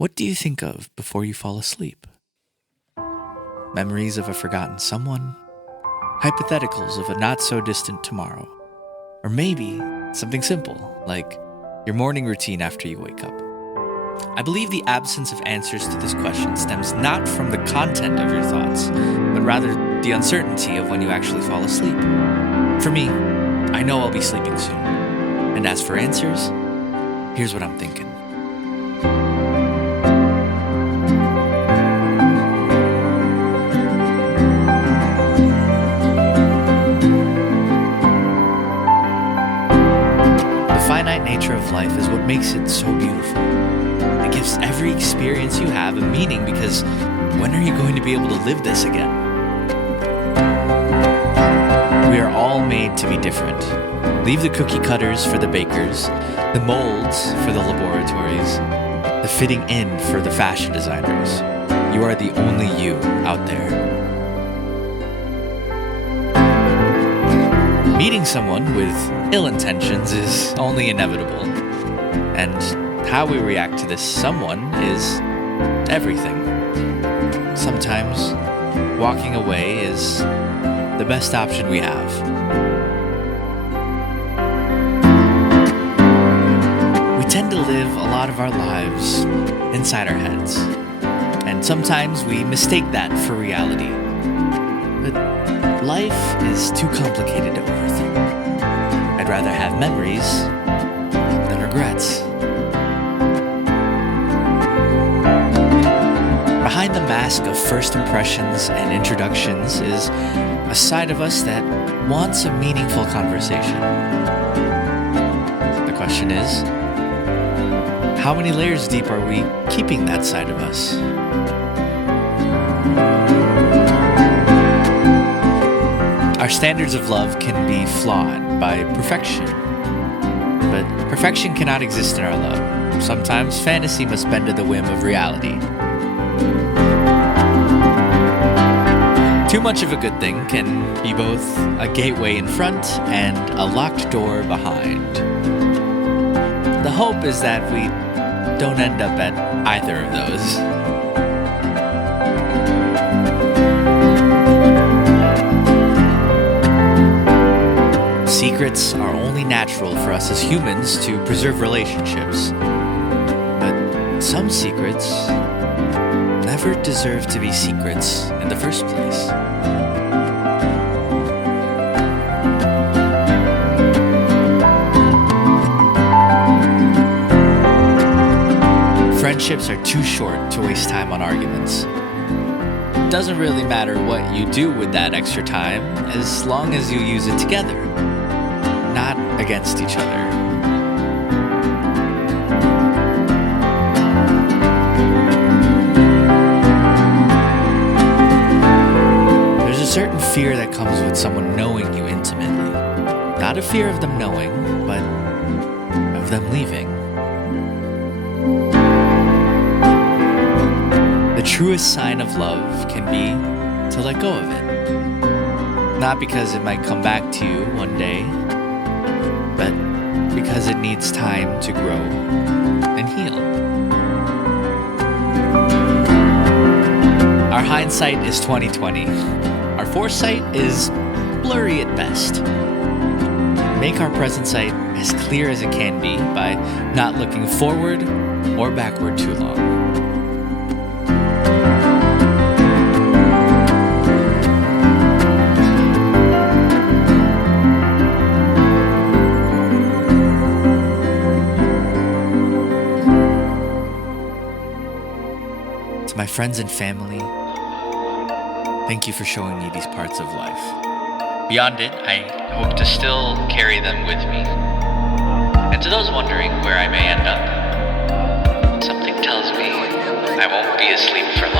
What do you think of before you fall asleep? Memories of a forgotten someone? Hypotheticals of a not-so-distant tomorrow? Or maybe something simple, like your morning routine after you wake up? I believe the absence of answers to this question stems not from the content of your thoughts, but rather the uncertainty of when you actually fall asleep. For me, I know I'll be sleeping soon. And as for answers, here's what I'm thinking. The finite nature of life is what makes it so beautiful. It gives every experience you have a meaning, because when are you going to be able to live this again? We are all made to be different. Leave the cookie cutters for the bakers, the molds for the laboratories, the fitting in for the fashion designers. You are the only you out there. Meeting someone with ill intentions is only inevitable, and how we react to this someone is everything. Sometimes walking away is the best option we have. We tend to live a lot of our lives inside our heads, and sometimes we mistake that for reality. But life is too complicated to overthink. I'd rather have memories than regrets. Behind the mask of first impressions and introductions is a side of us that wants a meaningful conversation. The question is, how many layers deep are we keeping that side of us? Our standards of love can be flawed by perfection, but perfection cannot exist in our love. Sometimes fantasy must bend to the whim of reality. Too much of a good thing can be both a gateway in front and a locked door behind. The hope is that we don't end up at either of those. Secrets are only natural for us as humans to preserve relationships. But some secrets never deserve to be secrets in the first place. Friendships are too short to waste time on arguments. It doesn't really matter what you do with that extra time, as long as you use it together, not against each other. There's a certain fear that comes with someone knowing you intimately. Not a fear of them knowing, but of them leaving. The truest sign of love can be to let go of it. Not because it might come back to you one day, but because it needs time to grow and heal. Our hindsight is 20/20. Our foresight is blurry at best. Make our present sight as clear as it can be by not looking forward or backward too long. To my friends and family, thank you for showing me these parts of life. Beyond it, I hope to still carry them with me. And to those wondering where I may end up, something tells me I won't be asleep for long.